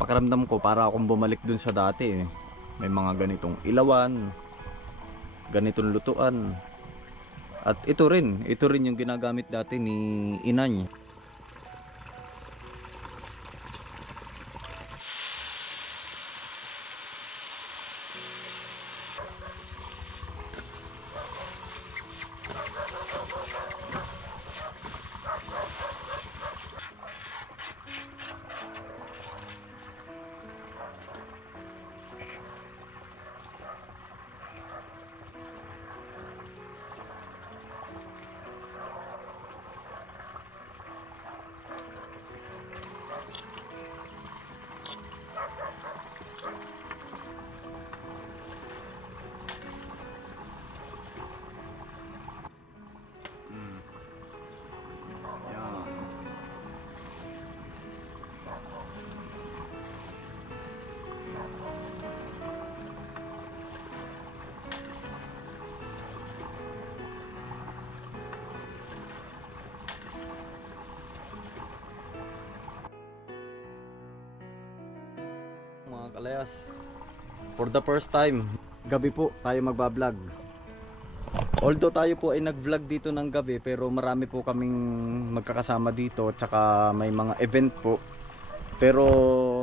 Pakiramdam ko para akong bumalik dun sa dati eh. May mga ganitong ilawan, ganitong lutuan. At ito rin yung ginagamit dati ni inay. Mga kalayas, for the first time, gabi po tayo magbablog. Although tayo po ay nag-vlog dito ng gabi, pero marami po kaming magkakasama dito, tsaka may mga event po. Pero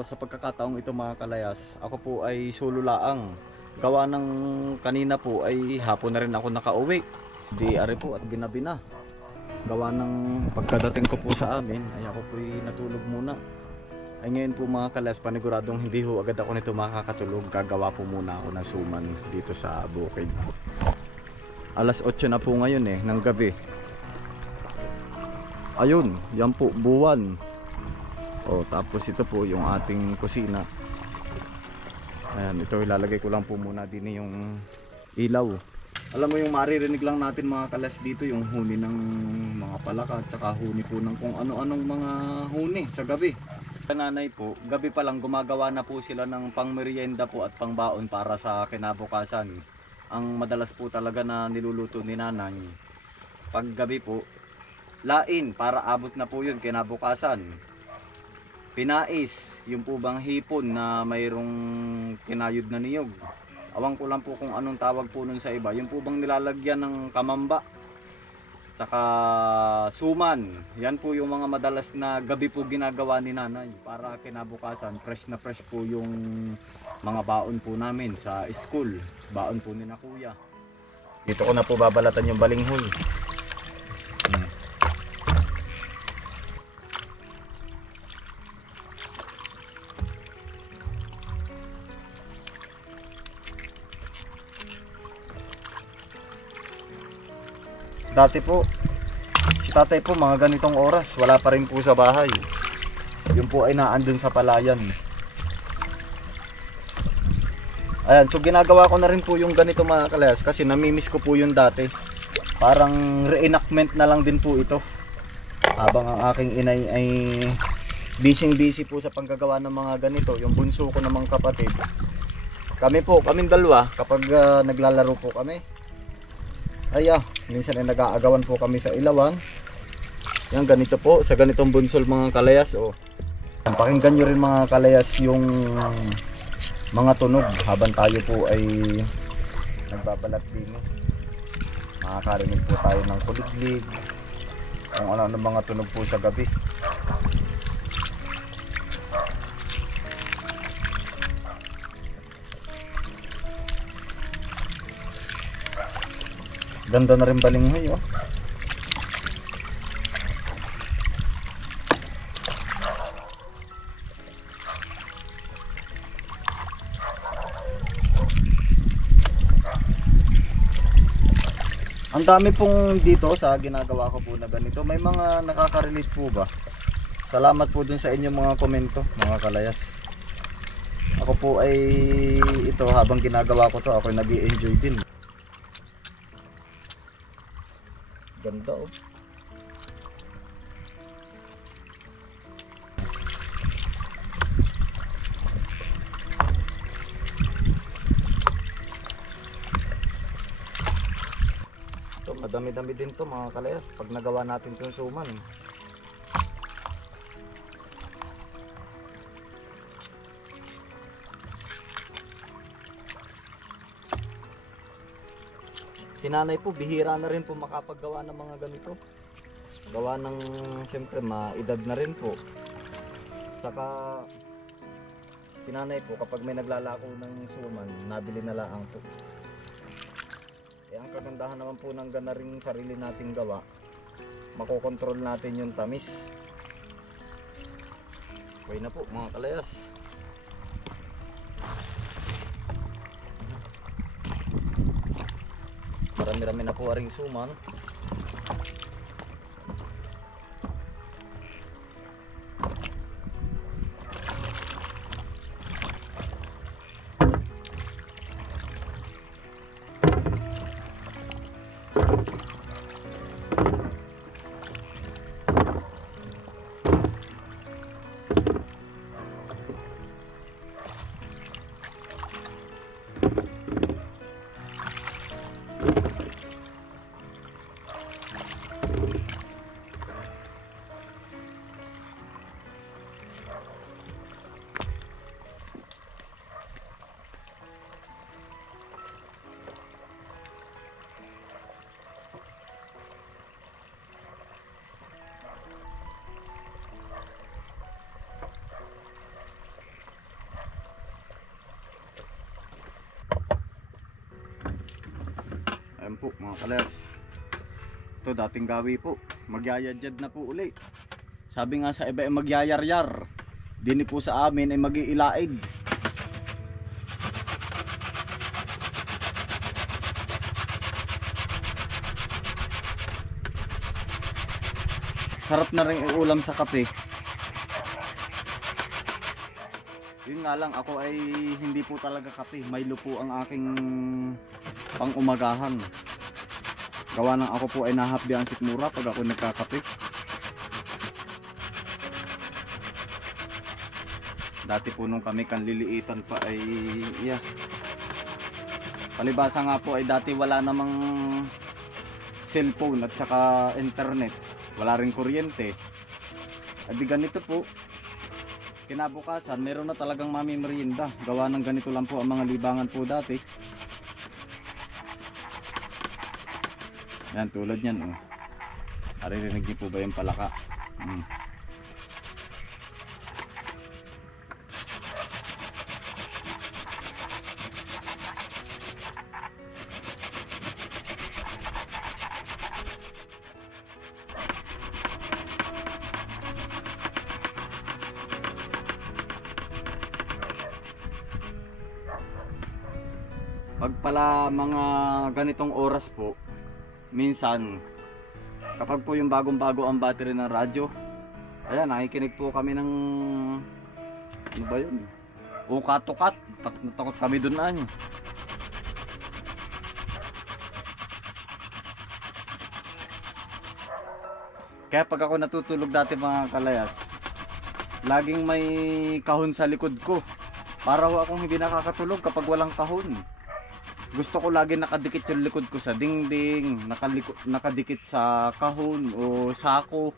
sa pagkakataong ito mga kalayas, ako po ay solo laang. Gawa ng kanina po ay hapon na rin ako nakauwi. Di ari po at ginabi na. Gawa ng pagkadating ko po sa amin ay ako po ay natulog muna. Ay ngayon po mga kalayas, paniguradong hindi ho agad ako nito makakatulog. Gagawa po muna ako ng suman dito sa bukid. Alas 8 na po ngayon ng gabi. Ayun, yan po buwan. O tapos ito po yung ating kusina. Ayan, ito ilalagay ko lang po muna din yung ilaw. Alam mo yung maririnig lang natin mga kalayas dito, yung huni ng mga palaka at saka huni po ng kung ano-anong mga huni sa gabi. Nanay po, gabi pa lang gumagawa na po sila ng pangmerienda po at pangbaon para sa kinabukasan. Ang madalas po talaga na niluluto ni nanay, pag gabi po, lain para abot na po yun kinabukasan. Pinais, yung po bang hipon na mayroong kinayod na niyog. Awang ko lang po kung anong tawag po nun sa iba. Yung po bang nilalagyan ng kamamba. Tsaka suman, yan po yung mga madalas na gabi po ginagawa ni nanay para kinabukasan fresh na fresh po yung mga baon po namin sa school, baon po ni na kuya. Dito ko na po babalatan yung balinghon. Dati po, si tatay po mga ganitong oras, wala pa rin po sa bahay. Yun po ay naandun sa palayan. Ayan, so ginagawa ko na rin po yung ganito mga kalayas kasi namimiss ko po yun dati. Parang reenactment na lang din po ito. Habang ang aking inay ay busy po sa panggagawa ng mga ganito, yung bunso ko namang kapatid. Kaming dalawa kapag naglalaro po kami. Minsan ay nag-aagawan po kami sa ilawan. Yan ganito po, sa ganitong bunsol mga kalayas. Pakinggan nyo rin mga kalayas yung mga tunog habang tayo po ay nagbabalat din. Makakarinig po tayo ng kuliglig, kung ano mga tunog po sa gabi. Ganda na rin balinghoy Ang dami pong dito sa ginagawa ko po na ganito. May mga nakaka-relate po ba? Salamat po dun sa inyong mga komento mga kalayas. Ako po ay ito habang ginagawa ko to, ako nag-i-enjoy din. Ganda Ito, madami-dami din to mga kalayas pag nagawa natin itong suman. Si nanay po, bihira na rin po makapaggawa ng mga ganito. Gawa ng, siyempre, maedad na rin po. Saka, si nanay po, kapag may naglalako ng suman, nabili na lang po. Ang kagandahan naman po ng ganaring sarili nating gawa, makokontrol natin yung tamis. Okay na po mga kalayas. Marami-rami na po aring suman. Ayan po mga kalayas. Ito dating gawi po. Magyayadyad na po uli. Sabi nga sa iba ay magyayaryar. Dini po sa amin ay mag-iilaid. Sarap na rin iulam sa kape. Yun nga lang, ako ay hindi po talaga kape. Milo po ang aking pang-umagahan. Gawa ng ako po ay nahapdi ang sikmura pag ako nagkakape. Dati po nung kami kanliliitan pa ay palibasa nga po ay dati wala namang cellphone at saka internet. Wala rin kuryente. Adi ganito po. Kinabukasan meron na talagang mamimerienda. Gawa ng ganito lang po ang mga libangan po dati. Yan, tulad yan, oh. Naririnig niyo po ba yung palaka? Pag pala mga ganitong oras po, minsan kapag po yung bagong-bago ang battery ng radyo, ayan, nakikinig po kami ng ano ba yun? Ukat-ukat. Takot kami dun na. Kaya pag ako natutulog dati mga kalayas, laging may kahon sa likod ko. Para akong hindi nakakatulog kapag walang kahon. Gusto ko lagi nakadikit yung likod ko sa dingding, nakadikit sa kahon o sako.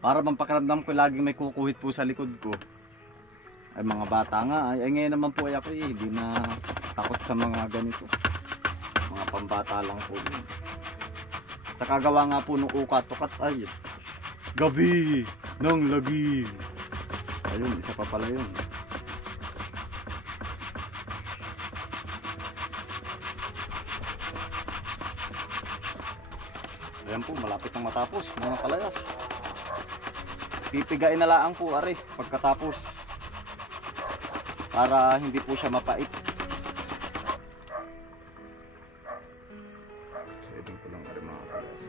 Para mampakiramdam ko lagi may kukuhit po sa likod ko. Ay mga bata nga, ay ngayon naman po ay ako hindi na takot sa mga ganito. Mga pambata lang po yun. Sa kagawa nga po nung ukat-ukat ay gabi ng lagi. Ayun, isa pa pala yun. Ayan po, malapit nang matapos mga kalayas. Pipigain na lang po are pagkatapos para hindi po siya mapait. Setting ko lang are mga kalayas.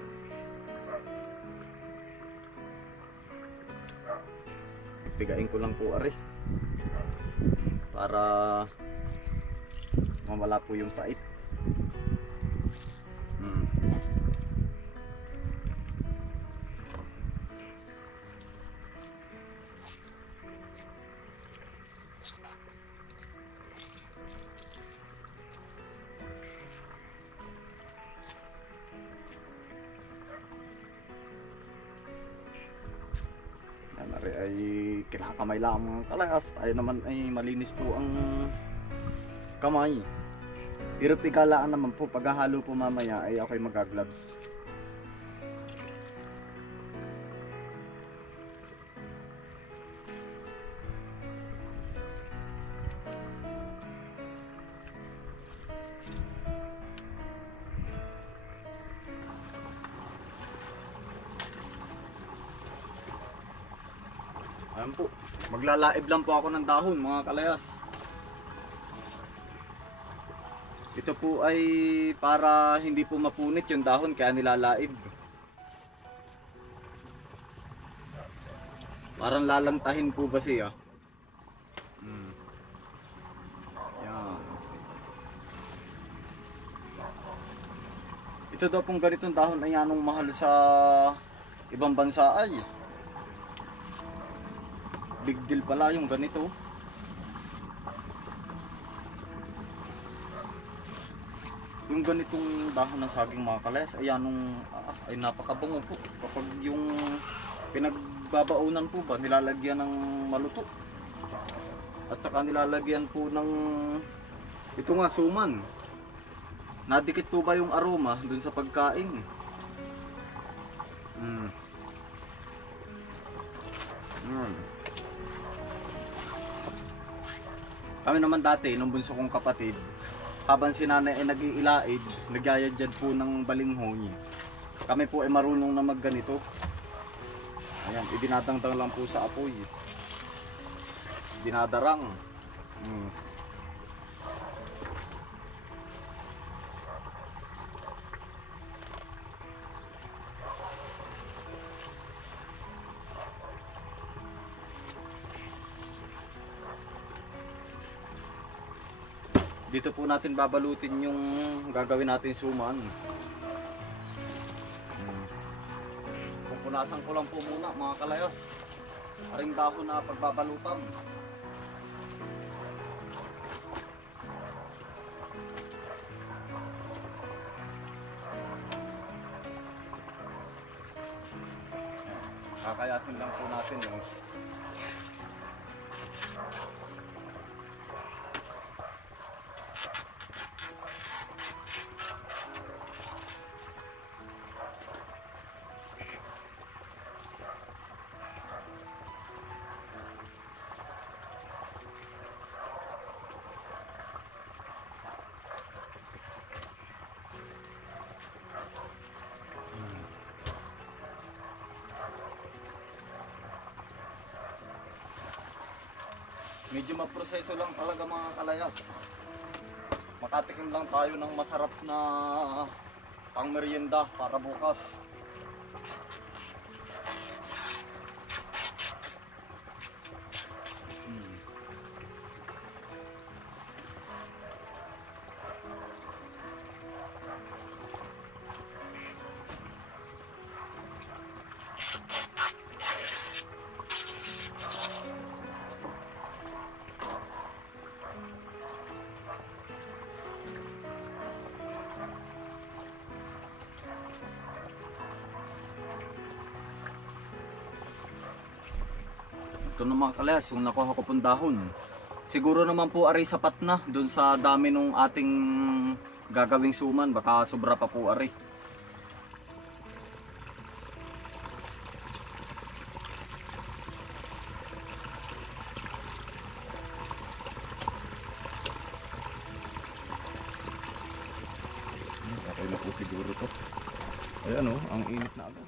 Pipigain ko lang po are para mawala po yung pait. Ay kinakamay lang mga kalayas. Tayo naman ay malinis po ang kamay. Pero tigalaan naman po, paghahalo po mamaya ay ako'y mag-gloves. Ayan po, maglalaib lang po ako ng dahon mga kalayas. Ito po ay para hindi po mapunit yung dahon kaya nilalaib. Parang lalantahin po ba siya? Yan. Ito daw pong ganitong dahon ay anong mahal sa ibang bansa ay. Big deal pala yung ganito. Yung ganitong dahon ng saging mga kalayas ay anong ay napakabango po. Kapag yung pinagbabaunan po ba nilalagyan ng maluto. At saka nilalagyan po ng ito nga suman. Nadikit po ba yung aroma dun sa pagkain? Kami naman dati, nung bunso kong kapatid, habang si nanay ay nag-iilaid, nagyayadjad po ng balinghoy. Kami po ay marunong na magganito. Ayan, idinadangdang lang po sa apoy. Dinadarang. Dito po natin babalutin yung gagawin natin suman. Pupunasan ko lang po muna mga kalayas. Aring dahon na pagbabalutan. Kakayasin lang po natin yung medyo maproseso lang talaga mga kalayas. Makatikim lang tayo ng masarap na pangmerienda para bukas. Ito na mga kalayas, yung nakuha ko pong dahon. Siguro naman po aray sapat na dun sa dami nung ating gagawing suman. Baka sobra pa po aray. Okay na po siguro to. Ayan o, ang init na agad.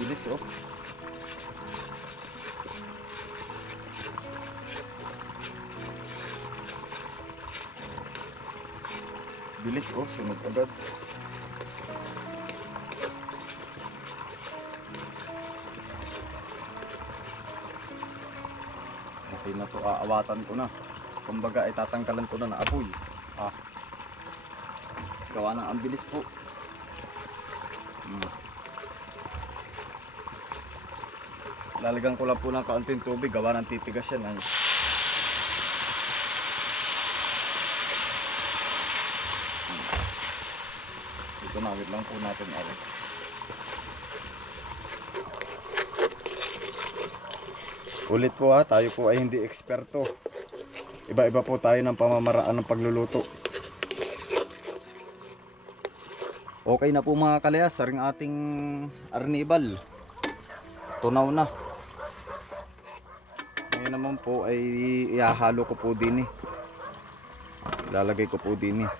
Bilis oh. Bilis oh, sunod agad. Okay na to, aawatan ko na. Kumbaga ay tatanggalan ko na apoy. Gawa ng ang bilis po. Lalagyan ko lang po ng kaunting tubig, gawa ng titigas yan. Ito na, wait lang po natin aray. Ulit po ha, tayo po ay hindi eksperto. Iba-iba po tayo ng pamamaraan ng pagluluto. Okay na po mga kalayas, saring ating arnibal. Tunaw na. Ngayon naman po ay ihahalo ko po din eh. Ilalagay ko po din eh.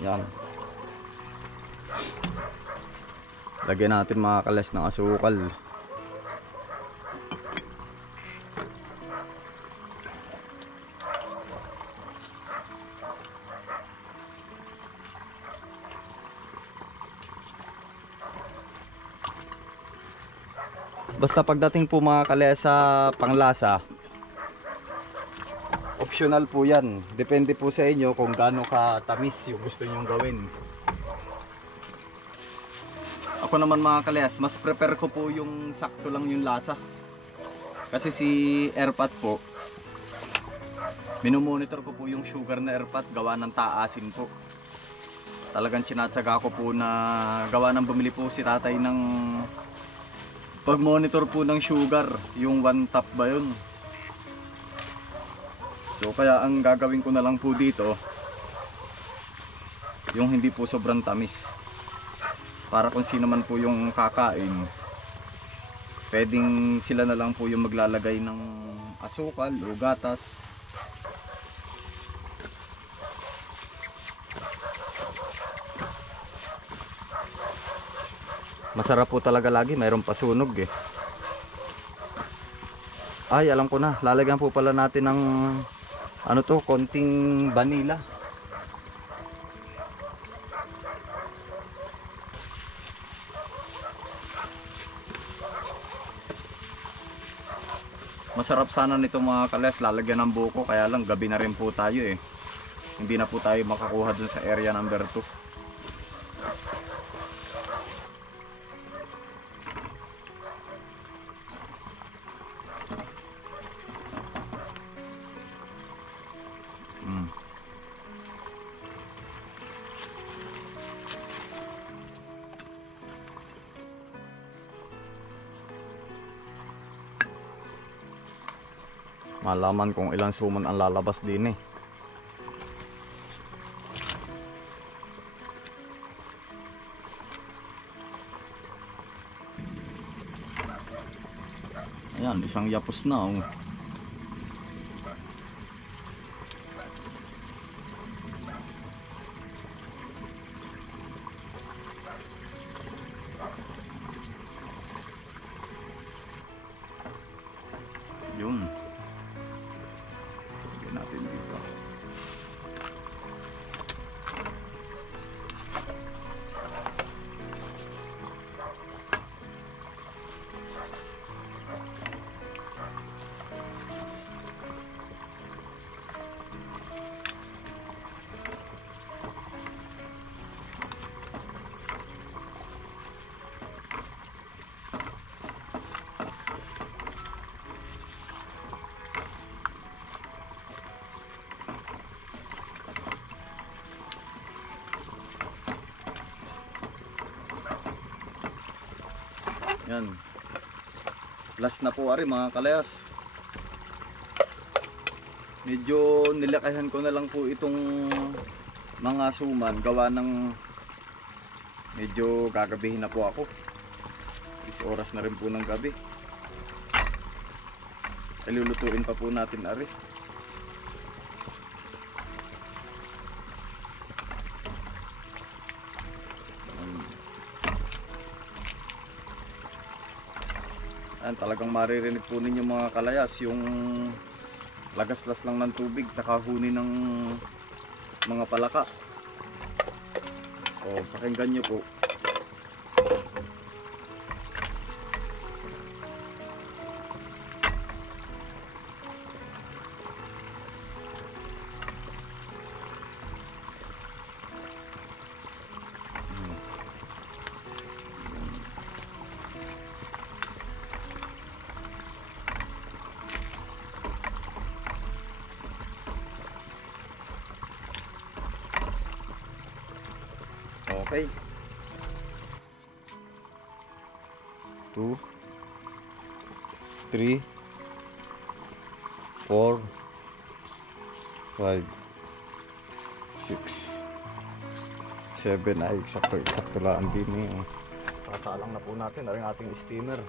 Yan. Lagyan natin mga kalas ng asukal. Basta pagdating po mga kalas sa panglasa, optional po yan. Depende po sa inyo kung gaano katamis yung gusto nyong gawin. Ako naman mga kalayas, mas prepare ko po yung sakto lang yung lasa. Kasi si airpot po, minomonitor ko po yung sugar na airpot gawa ng taasin po. Talagang sinatsaga ko po na gawa ng bumili po si tatay ng pag-monitor po ng sugar, yung 1 top ba yun. So kaya ang gagawin ko na lang po dito, yung hindi po sobrang tamis. Para kung sino man po yung kakain, pwedeng sila na lang po yung maglalagay ng asukal o gatas. Masarap po talaga lagi, mayroong pasunog eh. Ay, alam ko na, lalagyan po pala natin ng ano to, konting vanilla. Masarap sana nito mga kalas, lalagyan ng buko, kaya lang gabi na rin po tayo eh. Hindi na po tayo makakuha dun sa area number 2. Malaman kung ilang suman ang lalabas din eh. Ayan, isang yapos na oh. Yun. Lagyan natin dito. Yan. Last na po ari mga kalayas. Medyo nilakayan ko na lang po itong mga suman gawa ng medyo gagabihin na po ako. 10 oras na rin po ng gabi. Ilulutuin pa po natin ari. Ayan, talagang maririnig po ninyo mga kalayas yung lagaslas lang ng tubig tsaka huni ng mga palaka. O pakinggan nyo po. Okay. 2 3 4 5 6 7. Ay, eksakto lang din eh. Sasalang na po natin na rin ating steamer.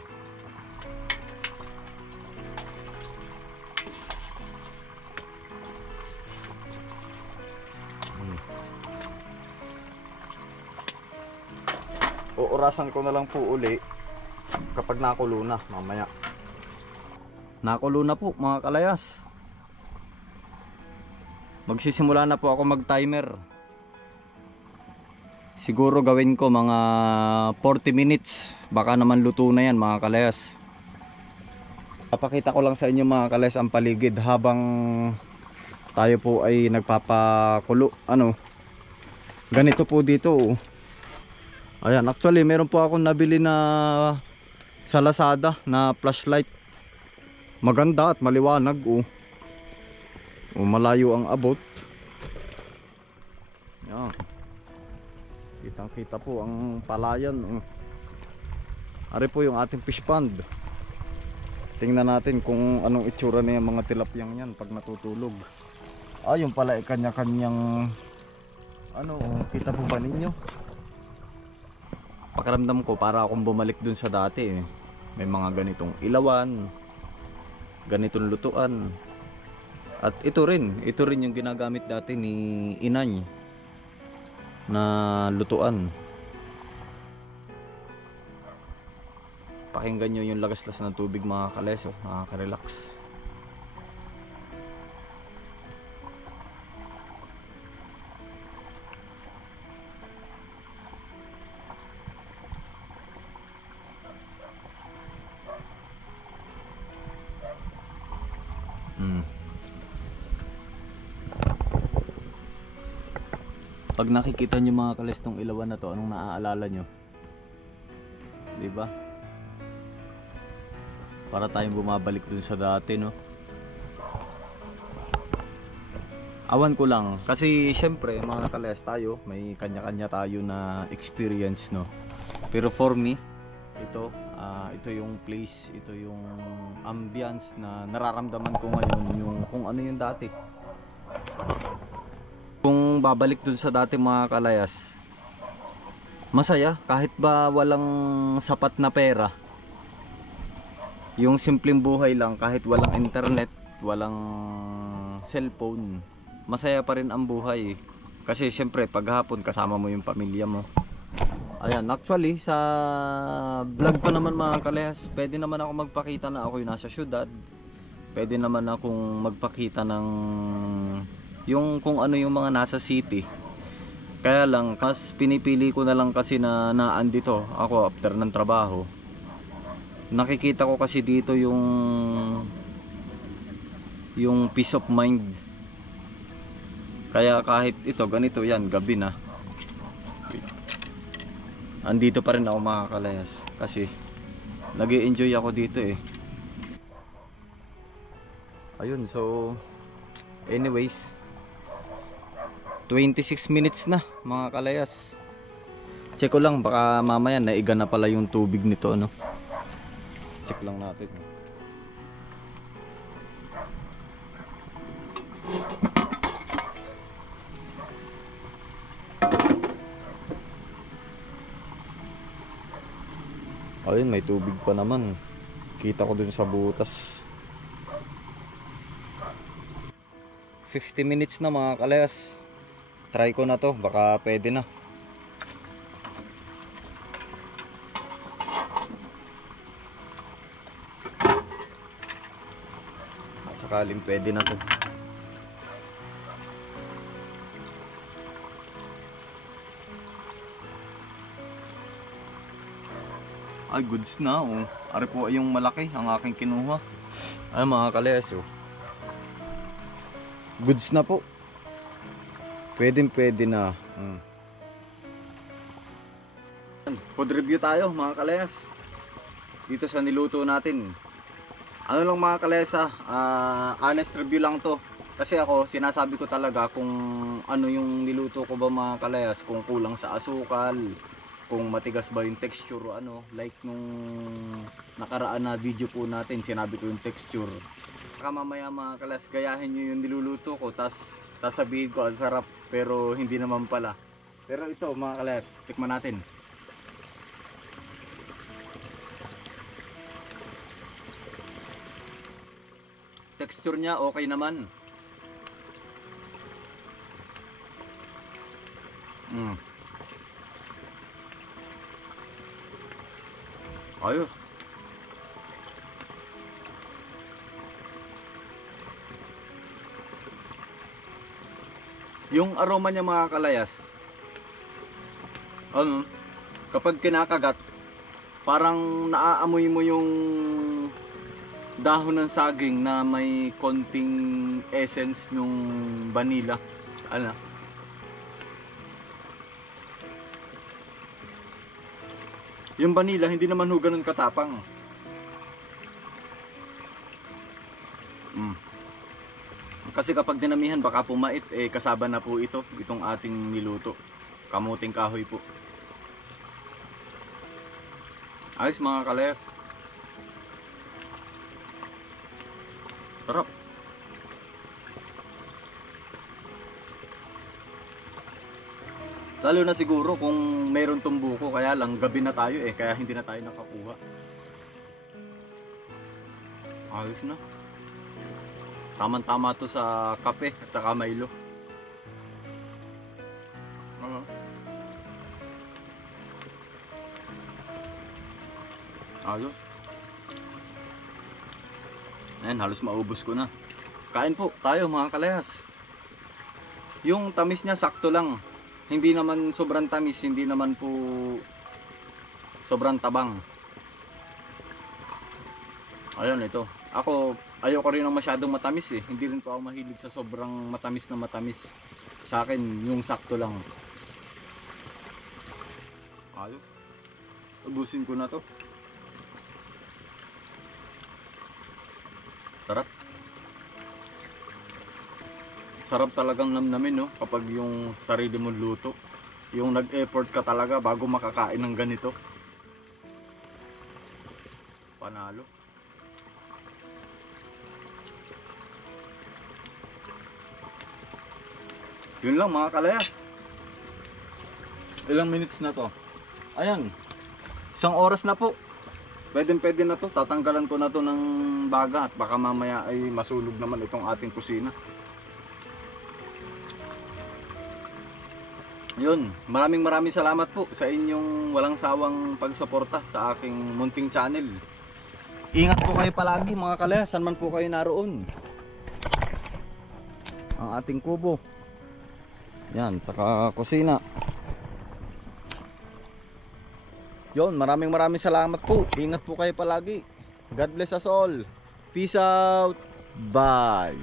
Uurasan ko na lang po uli kapag nakulo na mamaya. Nakulo na po mga kalayas. Magsisimula na po ako mag timer. Siguro gawin ko mga 40 minutes. Baka naman luto na yan mga kalayas. Papakita ko lang sa inyo mga kalayas ang paligid habang tayo po ay nagpapakulo. Ganito po dito. Ayan, actually meron po akong nabili na sa Lazada na flashlight. Maganda at maliwanag. Malayo ang abot. Yan. Kitang kita po ang palayan. Ari po yung ating fish pond. Tingnan natin kung anong itsura na yung mga tilapyang yan pag natutulog. Yung pala ay kanya-kanyang kita po ba ninyo? Pakiramdam ko para akong bumalik dun sa dati eh. May mga ganitong ilawan, ganitong lutuan. At ito rin yung ginagamit dati ni inay na lutuan. Pakinggan nyo yung lagaslas ng tubig mga kaleso, nakaka-relax. Pag nakikita nyo mga kalis tong ilawan na to, anong naaalala nyo? Diba? Para tayong bumabalik dun sa dati, no? Awan ko lang kasi syempre mga kalis tayo, may kanya-kanya tayo na experience, no? Pero for me, ito yung place, ito yung ambience na nararamdaman ko ngayon, yung kung ano yung dati. Kung babalik dun sa dati mga kalayas, masaya kahit ba walang sapat na pera. Yung simpleng buhay lang, kahit walang internet, walang cellphone, masaya pa rin ang buhay. Kasi syempre paghapon kasama mo yung pamilya mo. Ayan, actually sa vlog ko naman mga kalayas, pwede naman ako magpakita na ako yung nasa syudad. Pwede naman akong magpakita ng yung kung ano yung mga nasa city. Kaya lang, mas pinipili ko na lang kasi na naan dito ako after ng trabaho. Nakikita ko kasi dito yung peace of mind. Kaya kahit ito, ganito yan, gabi na, andito pa rin ako mga kalayas. Kasi nag-i-enjoy ako dito eh. Ayun, so anyways, 26 minutes na mga kalayas. Check ko lang, baka mamaya naiga na pala yung tubig nito, no? Check lang natin. Ayun, may tubig pa naman. Kita ko dun sa butas. 50 minutes na mga kalayas. Try ko na to, baka pwede na. Sakaling pwede na to. Ay, goods na oh. Ari po yung malaki ang aking kinuha. Ay mga kalayas oh. Goods na po. Pwede na. Food review tayo mga kalayas. Dito sa niluto natin. Ano lang mga kalayas honest review lang to. Kasi ako, sinasabi ko talaga kung ano yung niluto ko ba mga kalayas, kung kulang sa asukal, kung matigas ba yung texture o ano. Like nung nakaraan na video po natin, sinabi ko yung texture. Saka mamaya mga kalayas, gayahin nyo yung niluluto ko, tas sabihin ko ang sarap, pero hindi naman pala. Pero ito mga kalayas, tikman natin. Texture niya okay naman. Ayos. Yung aroma niya mga kalayas, ano, kapag kinakagat, parang naaamoy mo yung dahon ng saging na may konting essence nung vanilla. Ano? Yung vanilla hindi naman ho ganun katapang. Kasi kapag dinamihan baka pumait, eh kasaba na po itong ating niluto. Kamuting kahoy po. Ayos mga kalayas. Sarap. Lalo na siguro kung mayroon tong buko, kaya lang gabi na tayo kaya hindi na tayo nakakuha. Ayos na. Tamang-tama to sa kape at saka Milo. Ayos. Ayan, halos maubos ko na. Kain po tayo mga kalayas. Yung tamis niya sakto lang. Hindi naman sobrang tamis, hindi naman po sobrang tabang. Ayun ito. Ako, ayoko rin ng masyadong matamis Hindi rin po ako mahilig sa sobrang matamis na matamis. Sa akin, yung sakto lang. Ayos. Ubusin ko na to. Sarap. Sarap talagang namnamin kapag yung sarili mong luto. Yung nag-effort ka talaga bago makakain ng ganito. Panalo. Yun lang mga kalayas. Ilang minutes na to? Ayan. 1 oras na po. Pwede na to. Tatanggalan ko na to ng baga at baka mamaya ay masulog naman itong ating kusina. Yun, maraming salamat po sa inyong walang sawang pagsuporta sa aking munting channel. Ingat po kayo palagi mga kalayas, saan man po kayo naroon. Ang ating kubo. Yan, saka kusina. Yun, maraming salamat po. Ingat po kayo palagi. God bless us all. Peace out. Bye.